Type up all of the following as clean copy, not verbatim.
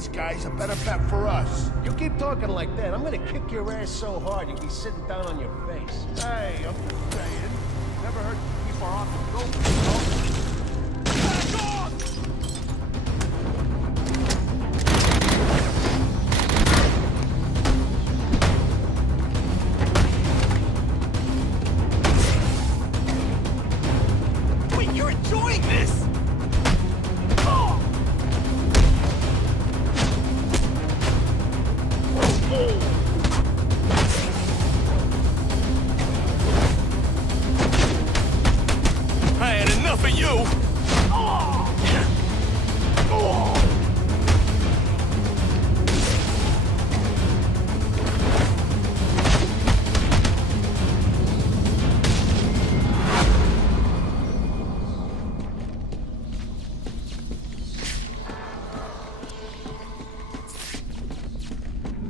these guys a better bet for us. You keep talking like that, I'm gonna kick your ass so hard you'll be sitting down on your face. Hey, I'm just saying. Never heard you keep our Arkham going. Back off! Wait, you're enjoying this? I had enough of you!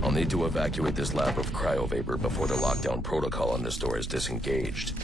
I'll need to evacuate this lab of cryovapor before the lockdown protocol on this door is disengaged.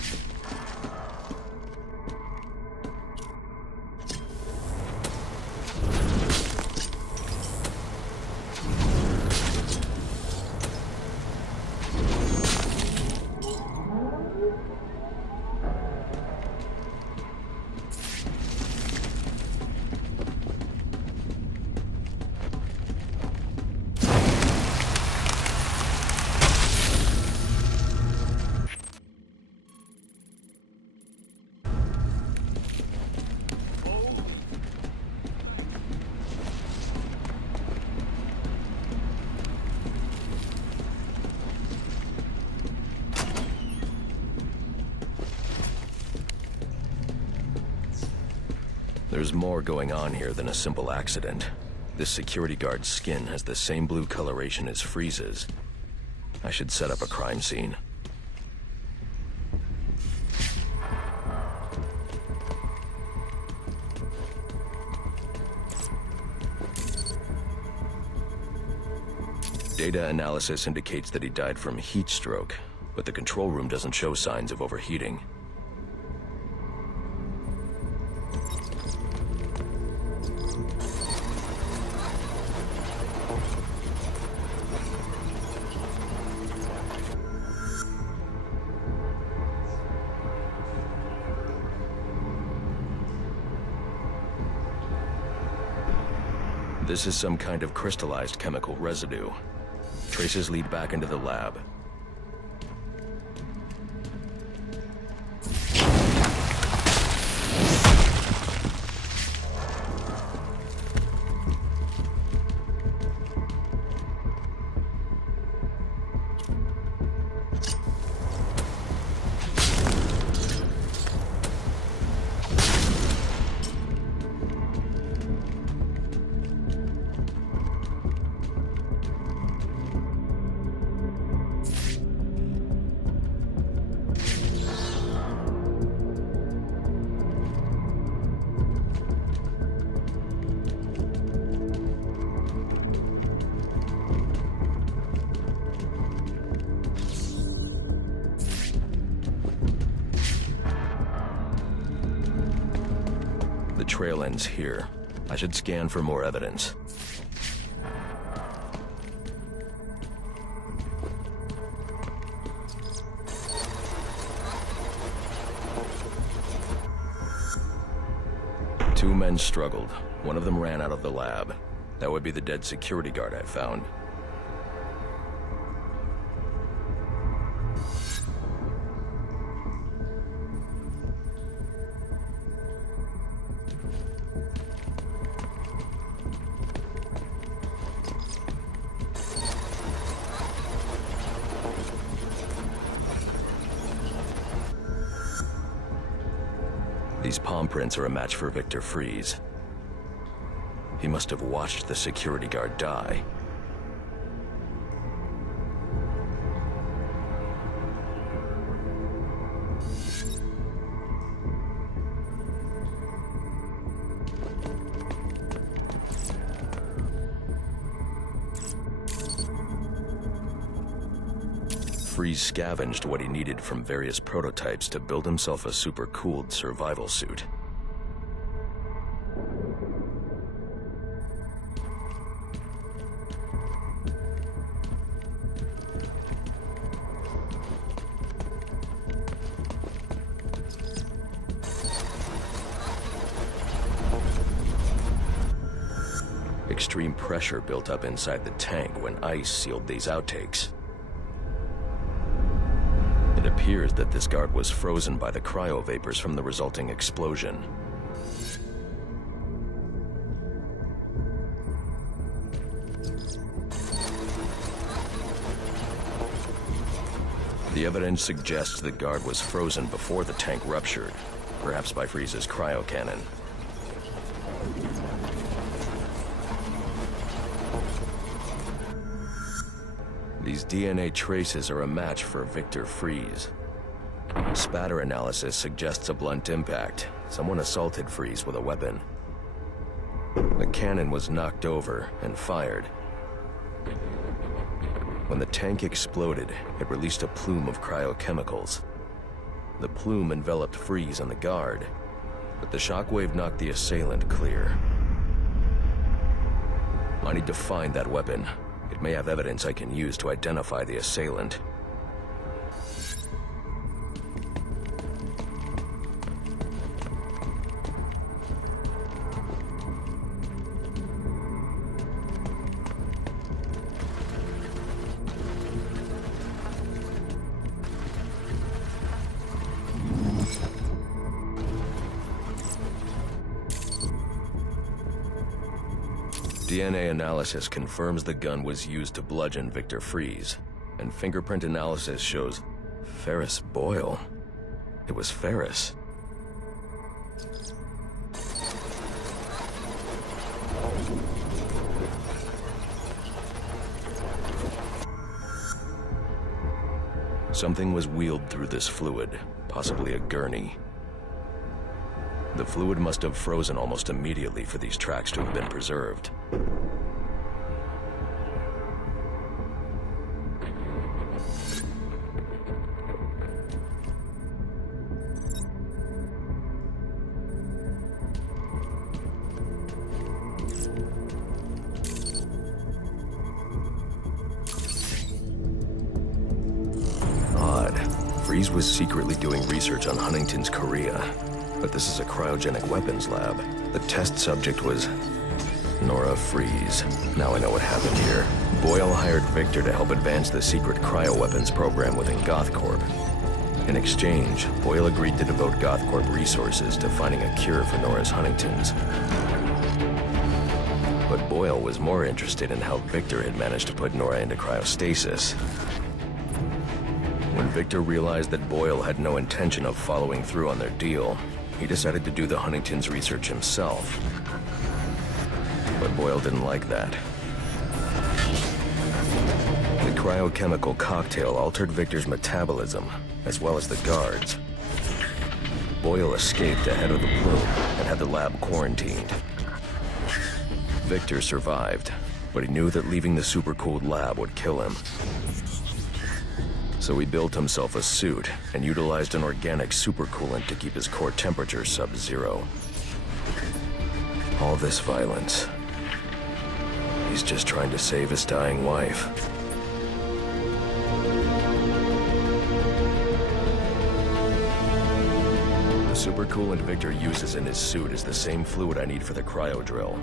There's more going on here than a simple accident. This security guard's skin has the same blue coloration as Freeze's. I should set up a crime scene. Data analysis indicates that he died from heat stroke, but the control room doesn't show signs of overheating. This is some kind of crystallized chemical residue. Traces lead back into the lab. The trail ends here. I should scan for more evidence. Two men struggled. One of them ran out of the lab. That would be the dead security guard I found. These palm prints are a match for Victor Freeze. He must have watched the security guard die. Freeze scavenged what he needed from various prototypes to build himself a super-cooled survival suit. extreme pressure built up inside the tank when ice sealed these outtakes. It appears that this guard was frozen by the cryovapors from the resulting explosion. The evidence suggests the guard was frozen before the tank ruptured, perhaps by Freeze's cryocannon. These DNA traces are a match for Victor Freeze. Spatter analysis suggests a blunt impact. Someone assaulted Freeze with a weapon. The cannon was knocked over and fired. When the tank exploded, it released a plume of cryochemicals. The plume enveloped Freeze and the guard, but the shockwave knocked the assailant clear. I need to find that weapon. It may have evidence I can use to identify the assailant. DNA analysis confirms the gun was used to bludgeon Victor Freeze, and fingerprint analysis shows Ferris Boyle. It was Ferris. Something was wheeled through this fluid, possibly a gurney. The fluid must have frozen almost immediately for these tracks to have been preserved. Odd. Freeze was secretly doing research on Huntington's chorea. But this is a cryogenic weapons lab. The test subject was Nora Freeze. Now I know what happened here. Boyle hired Victor to help advance the secret cryoweapons program within GothCorp. In exchange, Boyle agreed to devote GothCorp resources to finding a cure for Nora's Huntington's. But Boyle was more interested in how Victor had managed to put Nora into cryostasis. When Victor realized that Boyle had no intention of following through on their deal, he decided to do the Huntington's research himself. But Boyle didn't like that. The cryochemical cocktail altered Victor's metabolism, as well as the guards. Boyle escaped ahead of the plume and had the lab quarantined. Victor survived, but he knew that leaving the supercooled lab would kill him. So he built himself a suit and utilized an organic supercoolant to keep his core temperature sub-zero. All this violence. He's just trying to save his dying wife. The supercoolant Victor uses in his suit is the same fluid I need for the cryo drill.